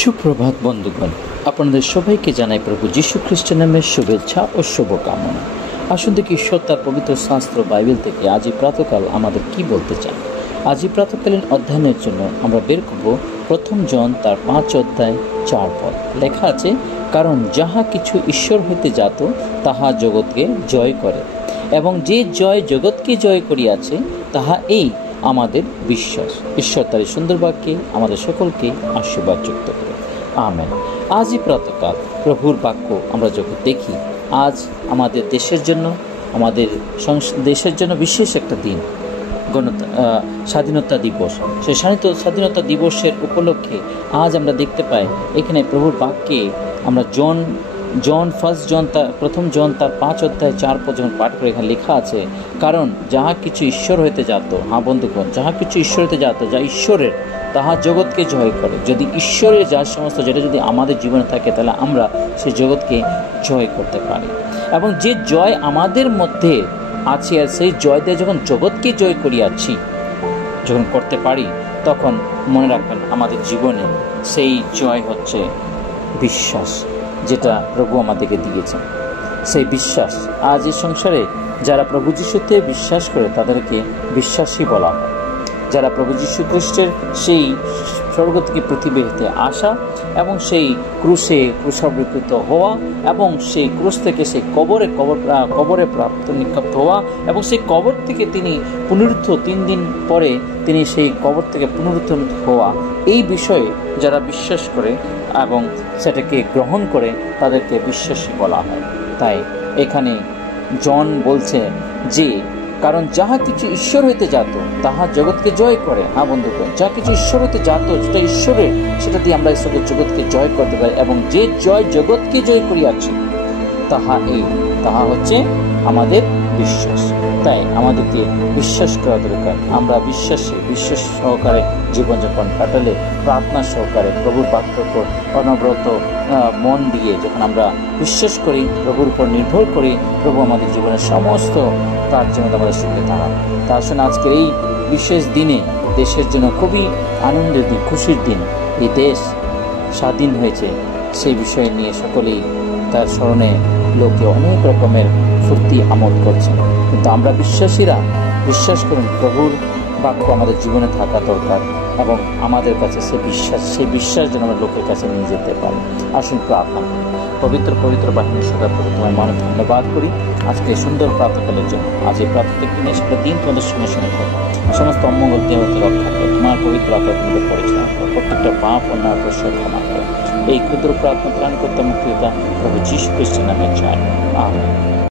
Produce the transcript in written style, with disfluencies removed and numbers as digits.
সুপ্রভাত বন্ধুগণ, আপনাদের সবাইকে জানাই প্রভু যীশু খ্রিস্টের নামে শুভেচ্ছা ও শুভকামনা। আসুন দেখি ঈশ্বর তার পবিত্র শাস্ত্র বাইবেল থেকে আজই প্রাতকাল আমাদের কি বলতে চান। আজই প্রাতকালীন অধ্যয়নের জন্য আমরা বের করব প্রথম জন তার 5 অধ্যায় 4 পদ। লেখা আছে, কারণ যাহা কিছু ঈশ্বর হইতে জাত তাহা জগৎকে জয় করে, এবং যে জয় জগৎকে জয় করিয়াছে তাহা এই আমাদের বিশ্বাস। ঈশ্বর তার এই সুন্দর বাক্যে আমাদের সকলকে আশীর্বাদ যুক্ত করে। আমেন। আজই প্রাতকাল প্রভুর বাক্য আমরা যখন দেখি, আজ আমাদের দেশের জন্য বিশেষ একটা দিন, স্বাধীনতা দিবস। সেই স্বাধীনতা দিবসের উপলক্ষে আজ আমরা দেখতে পাই এখানে প্রভুর বাক্যে আমরা প্রথম জন তার 5 অধ্যায় 4 পদ যখন পাঠ করে এখানে লেখা আছে, কারণ যাহা কিছু ঈশ্বর হইতে জাত, বন্ধুগণ, যাহা কিছু ঈশ্বর হইতে জাত, যা ঈশ্বরের, তাহা জগৎকে জয় করে। যদি ঈশ্বরের যা সমস্ত যেটা যদি আমাদের জীবনে থাকে, তাহলে আমরা সেই জগৎকে জয় করতে পারি। এবং যে জয় আমাদের মধ্যে আছে, আর সেই জয় দিয়ে যখন জগৎকে জয় করিয়াছি, যখন করতে পারি, তখন মনে রাখবেন আমাদের জীবনে সেই জয় হচ্ছে বিশ্বাস, যেটা প্রভু আমাদেরকে দিয়েছেন। সেই বিশ্বাস আজ এই সংসারে যারা প্রভু যিশুতে বিশ্বাস করে তাদেরকে বিশ্বাসী বলা হয়। যারা প্রভু যীশু খ্রিস্টের সেই স্বর্গ থেকে পৃথিবীতে আসা এবং সেই ক্রুশাবৃত হওয়া এবং সেই ক্রুশ থেকে সেই কবরে প্রাপ্ত নিক্ষিপ্ত হওয়া এবং সেই কবর থেকে তিনি পুনরুত্থ 3 দিন পরে তিনি সেই কবর থেকে পুনরুত্থিত হওয়া, এই বিষয়ে যারা বিশ্বাস করে এবং সেটাকে গ্রহণ করে তাদেরকে বিশ্বাসী বলা হয়। তাই এখানে জন বলছে যে, কারণ যাহা কিছু ঈশ্বর হইতে জাত তাহা জগৎকে জয় করে। বন্ধুগণ, যা কিছু ঈশ্বর হইতে জাত, যেটা ঈশ্বরের, সেটা দিয়ে আমরা জগৎকে জয় করতে পারি। এবং যে জয় জগৎকে জয় করিয়াছে তাহা হচ্ছে আমাদের বিশ্বাস। তাই আমাদেরকে বিশ্বাস করা দরকার। আমরা বিশ্বাস সহকারে জীবনযাপন কাটালে, প্রার্থনা সহকারে প্রভুর বাক্যের উপর অনবরত মন দিয়ে যখন আমরা বিশ্বাস করি, প্রভুর উপর নির্ভর করি, প্রভু আমাদের জীবনের সমস্ত কার্য আমাদের সঙ্গে দাঁড়ান। তা আসুন আজকের এই বিশেষ দিনে, দেশের জন্য খুবই আনন্দের দিন, খুশির দিন, এই দেশ স্বাধীন হয়েছে, সেই বিষয় নিয়ে সকলেই তার স্মরণে লোকে অনেক রকমের ফুর্তি আমোদ করছেন। কিন্তু আমরা বিশ্বাসীরা বিশ্বাস করুন, প্রভুর বাক্য আমাদের জীবনে থাকা দরকার এবং আমাদের কাছে সেই বিশ্বাস যেন আমরা লোকের কাছে নিয়ে যেতে পারি। আসুন প্রার্থনা করি। পবিত্র বাহিনীর সদা প্রভু তোমায় মনে ধন্যবাদ করি আজকে এই সুন্দর প্রাতকালের জন্য। আজ এই প্রাতকাল দিনে সেটা দিন তোমাদের সঙ্গে করো, সমস্ত অমঙ্গল দেবতা রক্ষা করো, তোমার পবিত্র আত্মা তোমাদের পরিচালনা করো, প্রত্যেকটা পাপ অন্যায় অবশ্যই ক্ষমা করো। এই ক্ষুদ্র প্রার্থনা ত্রাণ করতে মুক্তিতা প্রভু যীশু খ্রিস্টের নামে চাই। আমেন।